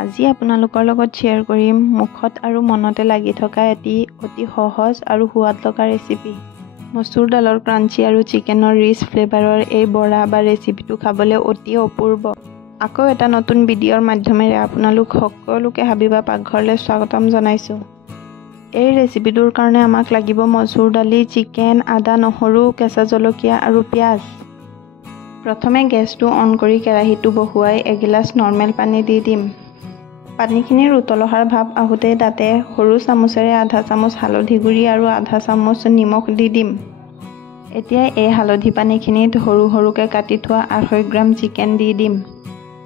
আজি আপোনালোকৰ লগত শ্বেয়াৰ কৰিম মুখত আৰু মনতে লাগি থকা এটি অতি সহজ আৰু সোৱাদ লগা ৰেচিপি। মচুৰ দালৰ ক্ৰাঞ্চি আৰু চিকেনৰ ৰিচ ফ্লেভাৰৰ এই বৰা বা ৰেচিপিটো খাবলৈ অতি অপূৰ্ব। আকৌ এটা নতুন ভিডিঅ'ৰ মাধ্যমেৰে আপোনালোক সকলোকে হাবিবা পাকঘৰলৈ স্বাগতম জনাইছোঁ। এই ৰেচিপিটোৰ কাৰণে আমাক লাগিব মচুৰ দালি, চিকেন, আদা, নহৰু, কেঁচা জলকীয়া আৰু পিঁয়াজ। প্ৰথমে গেছটো অন কৰি কেৰাহীটো বহুৱাই এগিলাচ নৰ্মেল পানী দি দিম। পানীখিনিৰ উতল অহাৰ ভাৱ আহোঁতে তাতে সৰু চামুচেৰে আধা চামুচ হালধি গুড়ি আৰু আধা চামুচ নিমখ দি দিম। এতিয়া এই হালধি পানীখিনিত সৰু সৰুকৈ কাটি থোৱা 250 গ্ৰাম চিকেন দি দিম।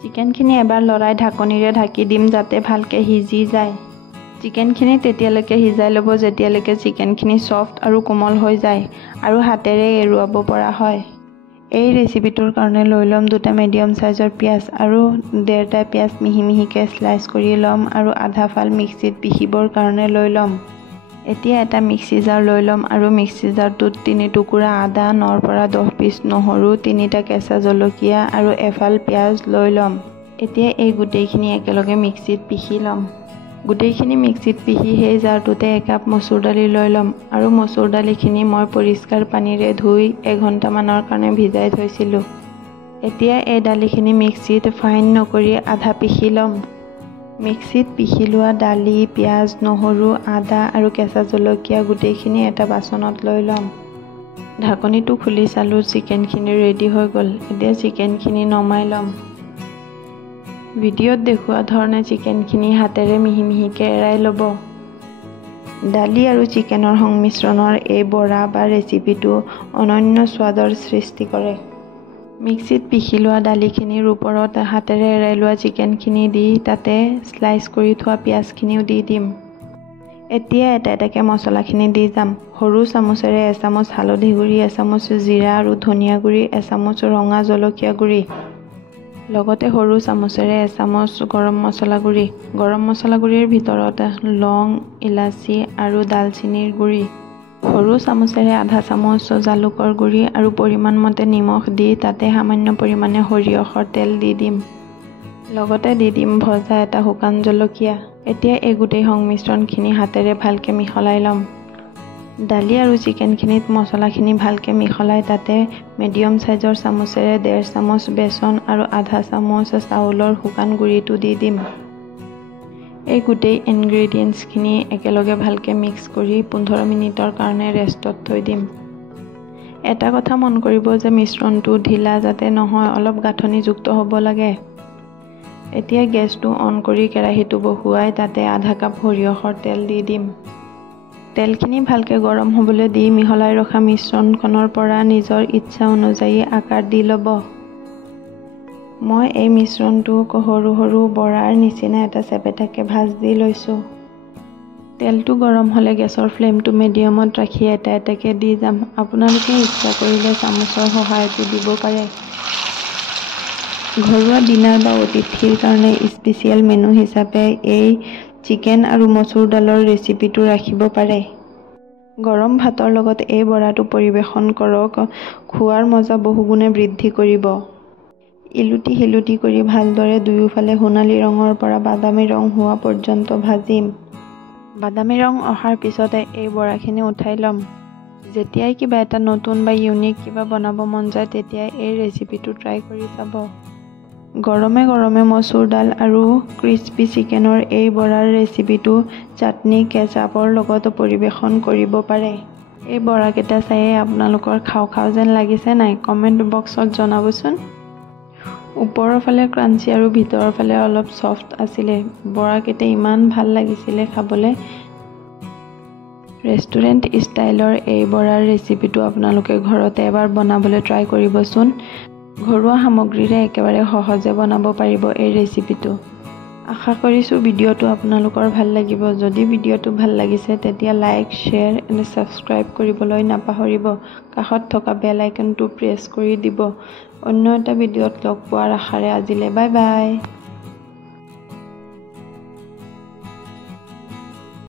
চিকেনখিনি এবাৰ লৰাই ঢাকনিৰে ঢাকি দিম যাতে ভালকৈ সিজি যায়। চিকেনখিনি তেতিয়ালৈকে সিজাই ল'ব যেতিয়ালৈকে চিকেনখিনি ছফ্ট আৰু কোমল হৈ যায় আৰু হাতেৰে এৰুৱাব পৰা হয়। এই ৰেচিপিটোৰ কাৰণে লৈ ল'ম 2টা মিডিয়াম সাইজৰ পিঁয়াজ আৰু 1.5টা পিঁয়াজ মিহি মিহিকৈ স্লাইচ কৰি ল'ম আৰু আধা ফাল মিক্সিত পিহিবৰ কাৰণে লৈ ল'ম। এতিয়া এটা মিক্সি জাৰ লৈ ল'ম আৰু মিক্সি জাৰটোত 3 টুকুৰা আদা, 9ৰ পৰা 10 পিচ নহৰু, 3টা কেঁচা জলকীয়া আৰু এফাল পিঁয়াজ লৈ ল'ম। এতিয়া এই গোটেইখিনি একেলগে মিক্সিত পিহি ল'ম। গোটেইখিনি মিক্সিত পিহি সেই জাৰটোতে একাপ মচুৰ দালি লৈ ল'ম আৰু মচুৰ দালিখিনি মই পৰিষ্কাৰ পানীৰে ধুই 1 ঘণ্টামানৰ কাৰণে ভিজাই থৈছিলোঁ। এতিয়া এই দালিখিনি মিক্সিত ফাইন নকৰি আধা পিহি ল'ম। মিক্সিত পিহি লোৱা দালি, পিঁয়াজ, নহৰু, আদা আৰু কেঁচা জলকীয়া গোটেইখিনি এটা বাচনত লৈ ল'ম। ঢাকনিটো খুলি চালোঁ চিকেনখিনি ৰেডি হৈ গ'ল। এতিয়া চিকেনখিনি নমাই ল'ম। ভিডিঅ'ত দেখুওৱা ধৰণে চিকেনখিনি হাতেৰে মিহি মিহিকৈ এৰাই ল'ব। দালি আৰু চিকেনৰ সংমিশ্ৰণৰ এই বৰা বা ৰেচিপিটো অনন্য স্বাদৰ সৃষ্টি কৰে। মিক্সিত পিহি লোৱা দালিখিনিৰ ওপৰত হাতেৰে এৰাই লোৱা চিকেনখিনি দি তাতে স্লাইচ কৰি থোৱা পিঁয়াজখিনিও দি দিম। এতিয়া এটা এটাকৈ মছলাখিনি দি যাম। সৰু চামুচেৰে এচামুচ হালধি গুড়ি, এচামুচ জিৰা আৰু ধনিয়া গুড়ি, এচামুচ ৰঙা জলকীয়া গুড়ি, লগতে সৰু চামুচেৰে এচামুচ গৰম মছলা গুড়ি। গৰম মছলা গুড়িৰ ভিতৰত লং, ইলাচি আৰু দালচিনিৰ গুড়ি। সৰু চামুচেৰে আধা চামুচ জালুকৰ গুড়ি আৰু পৰিমাণ মতে নিমখ দি তাতে সামান্য পৰিমাণে সৰিয়হৰ তেল দি দিম। লগতে দি দিম ভজা এটা শুকান জলকীয়া। এতিয়া এই গোটেই সংমিশ্ৰণখিনি হাতেৰে ভালকৈ মিহলাই ল'ম। দালি আৰু চিকেনখিনিত মছলাখিনি ভালকৈ মিহলাই তাতে মিডিয়াম সাইজৰ চামুচেৰে 1.5 চামুচ বেচন আৰু আধা চামুচ চাউলৰ শুকান গুড়িটো দি দিম। এই গোটেই ইনগ্ৰেডিয়েণ্টছখিনি একেলগে ভালকৈ মিক্স কৰি 15 মিনিটৰ কাৰণে ৰেষ্টত থৈ দিম। এটা কথা মন কৰিব যে মিশ্ৰণটো ঢিলা যাতে নহয়, অলপ গাঁথনিযুক্ত হ'ব লাগে। এতিয়া গেছটো অন কৰি কেৰাহীটো বহুৱাই তাতে আধা কাপ সৰিয়হৰ তেল দি দিম। তেলখিনি ভালকৈ গৰম হ'বলৈ দি মিহলাই ৰখা মিশ্ৰণখনৰ পৰা নিজৰ ইচ্ছা অনুযায়ী আকাৰ দি ল'ব। মই এই মিশ্ৰণটোক সৰু সৰু বৰাৰ নিচিনা এটা চেপেটাকৈ ভাজি লৈছোঁ। তেলটো গৰম হ'লে গেছৰ ফ্লেমটো মিডিয়ামত ৰাখি এটা এটাকৈ দি যাম। আপোনালোকে ইচ্ছা কৰিলে চামুচৰ সহায়তো দিব পাৰে। ঘৰুৱা ডিনাৰ বা অতিথিৰ কাৰণে স্পেচিয়েল মেনু হিচাপে এই চিকেন আৰু মচুৰ দালৰ ৰেচিপিটো ৰাখিব পাৰে। গৰম ভাতৰ লগত এই বৰাটো পৰিৱেশন কৰক, খোৱাৰ মজা বহুগুণে বৃদ্ধি কৰিব। ইলুটি শিলুটি কৰি ভালদৰে দুয়োফালে সোণালী ৰঙৰ পৰা বাদামী ৰং হোৱা পৰ্যন্ত ভাজিম। বাদামী ৰং অহাৰ পিছতে এই বৰাখিনি উঠাই ল'ম। যেতিয়াই কিবা এটা নতুন বা ইউনিক কিবা বনাব মন যায় তেতিয়াই এই ৰেচিপিটো ট্ৰাই কৰি চাব। গৰমে গৰমে মচুৰ দাল আৰু ক্ৰিস্পি চিকেনৰ এই বৰাৰ ৰেচিপিটো চাটনি, কেচাপৰ লগত পৰিৱেশন কৰিব পাৰে। এই বৰাকেইটা চায়ে আপোনালোকৰ খাওঁ খাওঁ যেন লাগিছে নাই? কমেণ্ট বক্সত জনাবচোন। ওপৰৰ ফালে ক্ৰাঞ্চি আৰু ভিতৰৰ ফালে অলপ ছফ্ট আছিলে। বৰাকেইটা ইমান ভাল লাগিছিলে খাবলৈ। ৰেষ্টুৰেণ্ট ষ্টাইলৰ এই বৰাৰ ৰেচিপিটো আপোনালোকে ঘৰতে এবাৰ বনাবলৈ ট্ৰাই কৰিবচোন। ঘৰুৱা সামগ্ৰীৰে একেবাৰে সহজে বনাব পাৰিব এই ৰেচিপিটো। আশা কৰিছোঁ ভিডিঅ'টো আপোনালোকৰ ভাল লাগিব। যদি ভিডিঅ'টো ভাল লাগিছে তেতিয়া লাইক, শ্বেয়াৰ এণ্ড ছাবস্ক্ৰাইব কৰিবলৈ নাপাহৰিব। কাষত থকা বেল আইকনটো প্ৰেছ কৰি দিব। অন্য এটা ভিডিঅ'ত লগ পোৱাৰ আশাৰে আজিলৈ বাই বাই।